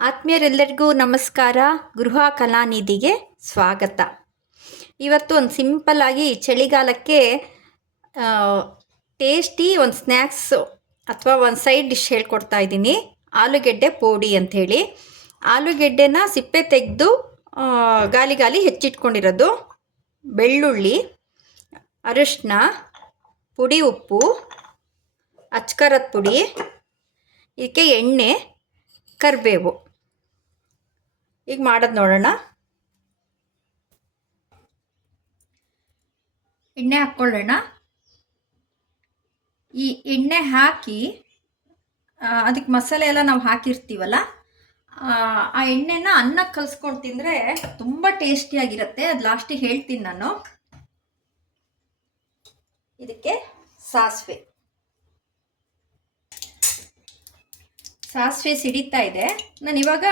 ಆತ್ಮೀಯರೆಲ್ಲರಿಗೂ ನಮಸ್ಕಾರ. ಗೃಹ ಕಲಾನಿಧಿಗೆ ಸ್ವಾಗತ. ಇವತ್ತು ಒಂದು ಸಿಂಪಲ್ಲಾಗಿ ಚಳಿಗಾಲಕ್ಕೆ ಟೇಸ್ಟಿ ಒಂದು ಸ್ನ್ಯಾಕ್ಸು ಅಥವಾ ಒಂದು ಸೈಡ್ ಡಿಶ್ ಹೇಳ್ಕೊಡ್ತಾ ಇದ್ದೀನಿ. ಆಲೂಗೆಡ್ಡೆ ಪೋಡಿ ಅಂಥೇಳಿ. ಆಲೂಗೆಡ್ಡೆನ ಸಿಪ್ಪೆ ತೆಗೆದು ಗಾಲಿ ಗಾಲಿ ಹೆಚ್ಚಿಟ್ಕೊಂಡಿರೋದು, ಬೆಳ್ಳುಳ್ಳಿ, ಅರಿಶಿನ, ಪುಡಿ ಉಪ್ಪು, ಅಚ್ಕಾರದ ಪುಡಿ, ಇದಕ್ಕೆ ಎಣ್ಣೆ, ಕರಿಬೇವು. ಈಗ ಮಾಡೋದು ನೋಡೋಣ. ಎಣ್ಣೆ ಹಾಕ್ಕೊಳ್ಳೋಣ. ಈ ಎಣ್ಣೆ ಹಾಕಿ ಅದಕ್ಕೆ ಮಸಾಲೆ ಎಲ್ಲ ನಾವು ಹಾಕಿರ್ತೀವಲ್ಲ, ಆ ಎಣ್ಣೆನ ಅನ್ನಕ್ಕೆ ಕಲಿಸ್ಕೊಂಡು ತಿಂದರೆ ತುಂಬ ಟೇಸ್ಟಿಯಾಗಿರುತ್ತೆ. ಅದು ಲಾಸ್ಟಿಗೆ ಹೇಳ್ತೀನಿ ನಾನು. ಇದಕ್ಕೆ ಸಾಸಿವೆ ಸಿಡಿತಾ ಇದೆ. ನಾನು ಇವಾಗ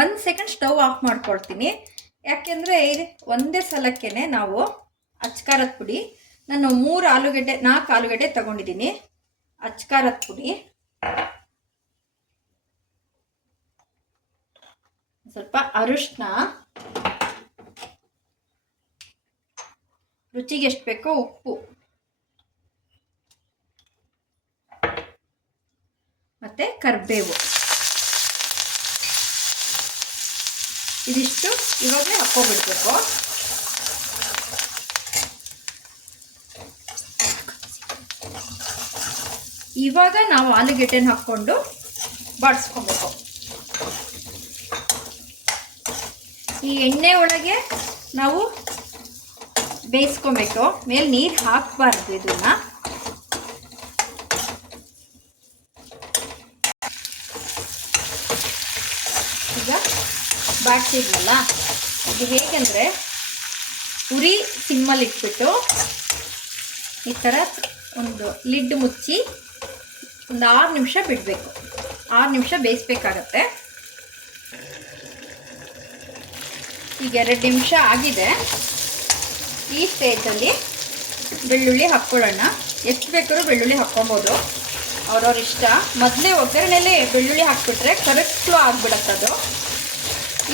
1 ಸೆಕೆಂಡ್ ಸ್ಟವ್ ಆಫ್ ಮಾಡ್ಕೊಳ್ತೀನಿ. ಯಾಕೆಂದರೆ ಇದು ಒಂದೇ ಸಲಕ್ಕೆ ನಾವು ಅಚ್ಕಾರದ ಪುಡಿ, ನಾನು 4 ಆಲೂಗಡ್ಡೆ ತಗೊಂಡಿದ್ದೀನಿ. ಅಚ್ಕಾರದ ಪುಡಿ, ಸ್ವಲ್ಪ ಅರಿಶಿನ, ರುಚಿಗೆ ಎಷ್ಟು ಬೇಕೋ ಉಪ್ಪು, ಮತ್ತು ಕರಿಬೇವು. ಇದಿಷ್ಟು ಇವಾಗಲೇ ಹಾಕ್ಕೊಂಡ್ಬಿಡ್ಬೇಕು. ಇವಾಗ ನಾವು ಆಲೂಗೆಡ್ಡೆನ ಹಾಕ್ಕೊಂಡು ಬಾಡಿಸ್ಕೊಬೇಕು. ಈ ಎಣ್ಣೆ ಒಳಗೆ ನಾವು ಬೇಯಿಸ್ಕೊಬೇಕು. ಮೇಲೆ ನೀರು ಹಾಕಬಾರ್ದು. ಇದನ್ನು ಈಗ ಬಾಡಿಸಿದ್ವಲ್ಲ, ಇದು ಹೇಗೆಂದರೆ ಉರಿ ಸಿಮ್ಮಲ್ಲಿ ಇಟ್ಬಿಟ್ಟು ಈ ಥರ ಒಂದು ಲಿಡ್ ಮುಚ್ಚಿ ಒಂದು 6 ನಿಮಿಷ ಬಿಡಬೇಕು. 6 ನಿಮಿಷ ಬೇಯಿಸ್ಬೇಕಾಗತ್ತೆ. ಈಗ 2 ನಿಮಿಷ ಆಗಿದೆ. ಈ ಸ್ಟೇಜಲ್ಲಿ ಬೆಳ್ಳುಳ್ಳಿ ಹಾಕ್ಕೊಳ್ಳೋಣ. ಎಷ್ಟು ಬೇಕಾದ್ರೂ ಬೆಳ್ಳುಳ್ಳಿ ಹಾಕ್ಕೊಬೋದು, ಅವ್ರವ್ರ ಇಷ್ಟ. ಮೊದಲೇ ಒಗ್ಗರಣೆಲೇ ಬೆಳ್ಳುಳ್ಳಿ ಹಾಕ್ಬಿಟ್ರೆ ಕರೆಕ್ಟು ಆಗಿಬಿಡತ್ತದು.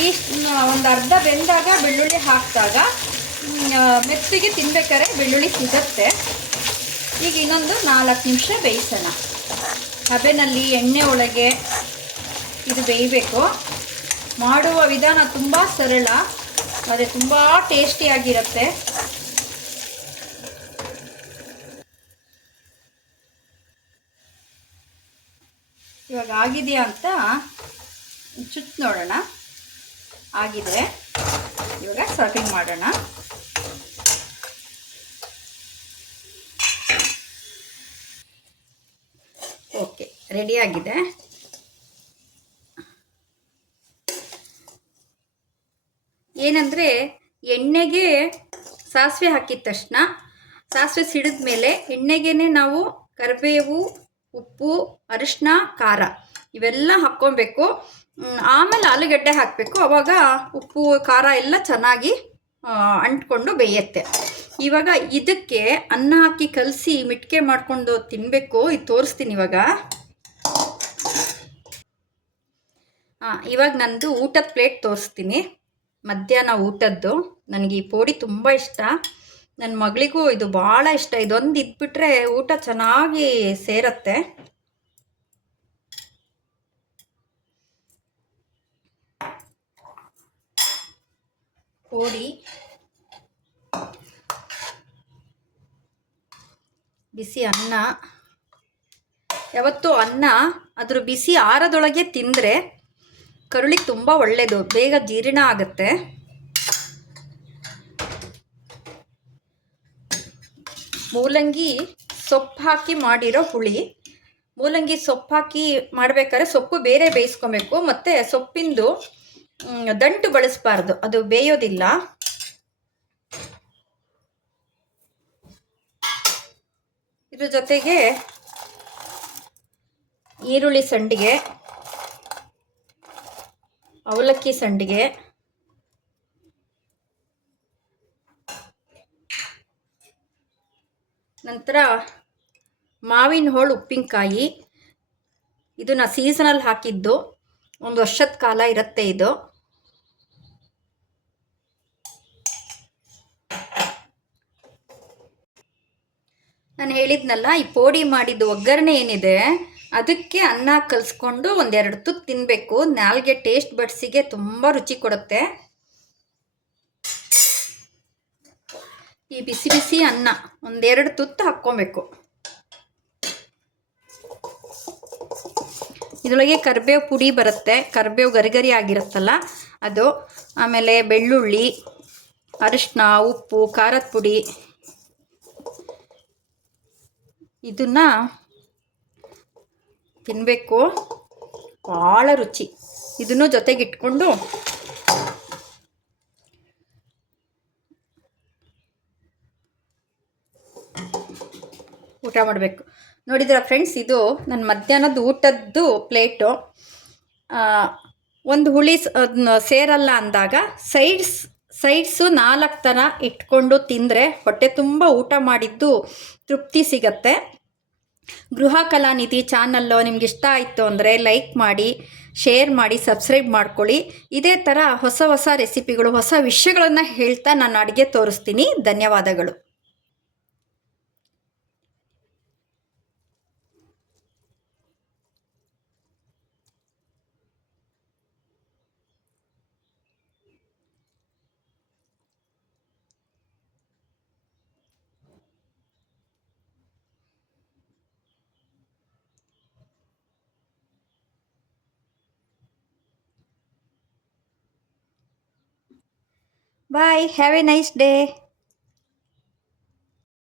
ಈ ಒಂದು ಅರ್ಧ ಬೆಂದಾಗ ಬೆಳ್ಳುಳ್ಳಿ ಹಾಕಿದಾಗ ಮೆತ್ತಿಗೆ ತಿನ್ಬೇಕಾದ್ರೆ ಬೆಳ್ಳುಳ್ಳಿ ಸಿಗುತ್ತೆ. ಈಗ ಇನ್ನೊಂದು 4 ನಿಮಿಷ ಬೇಯಿಸೋಣ. ಹಬೆನಲ್ಲಿ ಎಣ್ಣೆ ಒಳಗೆ ಇದು ಬೇಯಬೇಕು. ಮಾಡುವ ವಿಧಾನ ತುಂಬ ಸರಳ, ಆದರೆ ತುಂಬ ಟೇಸ್ಟಿಯಾಗಿರುತ್ತೆ. ಇವಾಗ ಆಗಿದೆಯಾ ಅಂತ ಚುಚ್ಚಿ ನೋಡೋಣ. ಆಗಿದೆ. ಇವಾಗ ಸರ್ವಿಂಗ್ ಮಾಡೋಣ. ಓಕೆ, ರೆಡಿಯಾಗಿದೆ. ಏನಂದರೆ ಎಣ್ಣೆಗೆ ಸಾಸಿವೆ ಹಾಕಿದ ತಕ್ಷಣ, ಸಾಸಿವೆ ಸಿಡಿದ ಮೇಲೆ ಎಣ್ಣೆಗೆ ನಾವು ಕರಿಬೇವು, ಉಪ್ಪು, ಅರಿಶಿನ, ಖಾರ ಇವೆಲ್ಲ ಹಾಕ್ಕೊಬೇಕು. ಆಮೇಲೆ ಆಲೂಗಡ್ಡೆ ಹಾಕಬೇಕು. ಆವಾಗ ಉಪ್ಪು ಖಾರ ಎಲ್ಲ ಚೆನ್ನಾಗಿ ಅಂಟ್ಕೊಂಡು ಬೇಯುತ್ತೆ. ಇವಾಗ ಇದಕ್ಕೆ ಅನ್ನ ಹಾಕಿ ಕಲಸಿ ಮಿಟ್ಕೆ ಮಾಡಿಕೊಂಡು ತಿನ್ನಬೇಕು. ಇದು ತೋರಿಸ್ತೀನಿ ಇವಾಗ. ಇವಾಗ ನಂದು ಊಟದ ಪ್ಲೇಟ್ ತೋರಿಸ್ತೀನಿ. ಮಧ್ಯಾಹ್ನ ಊಟದ್ದು. ನನಗೆ ಈ ಪೋಡಿ ತುಂಬ ಇಷ್ಟ. ನನ್ನ ಮಗಳಿಗೂ ಇದು ಭಾಳ ಇಷ್ಟ. ಇದೊಂದು ಇದ್ಬಿಟ್ರೆ ಊಟ ಚೆನ್ನಾಗಿ ಸೇರತ್ತೆ. ಪೋಡಿ, ಬಿಸಿ ಅನ್ನ. ಯಾವತ್ತೂ ಅನ್ನ ಅದ್ರ ಬಿಸಿ ಆರದೊಳಗೆ ತಿಂದರೆ ಕರುಳಿಗೆ ತುಂಬ ಒಳ್ಳೆಯದು, ಬೇಗ ಜೀರ್ಣ ಆಗುತ್ತೆ. ಮೂಲಂಗಿ ಸೊಪ್ಪು ಹಾಕಿ ಮಾಡಿರೋ ಹುಳಿ. ಮೂಲಂಗಿ ಸೊಪ್ಪು ಹಾಕಿ ಮಾಡಬೇಕಾದ್ರೆ ಸೊಪ್ಪು ಬೇರೆ ಬೇಯಿಸ್ಕೊಬೇಕು, ಮತ್ತು ಸೊಪ್ಪಿಂದು ದಂಟು ಬಳಸಬಾರ್ದು, ಅದು ಬೇಯೋದಿಲ್ಲ. ಇದ್ರ ಜೊತೆಗೆ ಈರುಳ್ಳಿ ಸಂಡಿಗೆ, ಅವಲಕ್ಕಿ ಸಂಡಿಗೆ, ನಂತರ ಮಾವಿನ ಹೋಳು ಉಪ್ಪಿನಕಾಯಿ. ಇದು ನಾ ಸೀಸನಲ್ಲಿ ಹಾಕಿದ್ದು. ಒಂದು ವರ್ಷದ ಕಾಲ ಇರುತ್ತೆ ಇದು. ನಾನು ಹೇಳಿದ್ನಲ್ಲ, ಈ ಪೋಡಿ ಮಾಡಿದ್ದು ಒಗ್ಗರಣೆ ಏನಿದೆ ಅದಕ್ಕೆ ಅನ್ನ ಕಲಿಸ್ಕೊಂಡು ಒಂದೆರಡು ತುತ್ತು ತಿನ್ನಬೇಕು. ನಾಲ್ಗೆ ಟೇಸ್ಟ್ ಬಡ್ಸಿಗೆ ತುಂಬ ರುಚಿ ಕೊಡುತ್ತೆ. ಈ ಬಿಸಿ ಬಿಸಿ ಅನ್ನ ಒಂದೆರಡು ತುತ್ತು ಹಾಕ್ಕೊಬೇಕು. ಇದರೊಳಗೆ ಕರಿಬೇವು ಪುಡಿ ಬರುತ್ತೆ, ಕರಿಬೇವು ಗರಿಗರಿ ಆಗಿರುತ್ತಲ್ಲ ಅದು, ಆಮೇಲೆ ಬೆಳ್ಳುಳ್ಳಿ, ಅರಿಶಿನ, ಉಪ್ಪು, ಖಾರದ ಪುಡಿ, ಇದನ್ನು ತಿನ್ನಬೇಕು. ಭಾಳ ರುಚಿ. ಇದನ್ನು ಜೊತೆಗಿಟ್ಕೊಂಡು ಊಟ ಮಾಡಬೇಕು. ನೋಡಿದ್ರ ಫ್ರೆಂಡ್ಸ್, ಇದು ನನ್ನ ಮಧ್ಯಾಹ್ನದ ಊಟದ್ದು ಪ್ಲೇಟು. ಒಂದು ಹುಳಿ ಸೇರಲ್ಲ ಅಂದಾಗ ಸೈಡ್ಸು 4 ಥರ ಇಟ್ಕೊಂಡು ತಿಂದರೆ ಹೊಟ್ಟೆ ತುಂಬ ಊಟ ಮಾಡಿದ್ದು ತೃಪ್ತಿ ಸಿಗತ್ತೆ. ಗೃಹ ಕಲಾನಿಧಿ ಚಾನಲ್ಲು ನಿಮ್ಗೆ ಇಷ್ಟ ಆಯಿತು ಅಂದರೆ ಲೈಕ್ ಮಾಡಿ, ಶೇರ್ ಮಾಡಿ, ಸಬ್ಸ್ಕ್ರೈಬ್ ಮಾಡ್ಕೊಳ್ಳಿ. ಇದೇ ಥರ ಹೊಸ ಹೊಸ ರೆಸಿಪಿಗಳು, ಹೊಸ ವಿಷಯಗಳನ್ನು ಹೇಳ್ತಾ ನಾನು ಅಡುಗೆ ತೋರಿಸ್ತೀನಿ. ಧನ್ಯವಾದಗಳು. Bye. Have a nice day.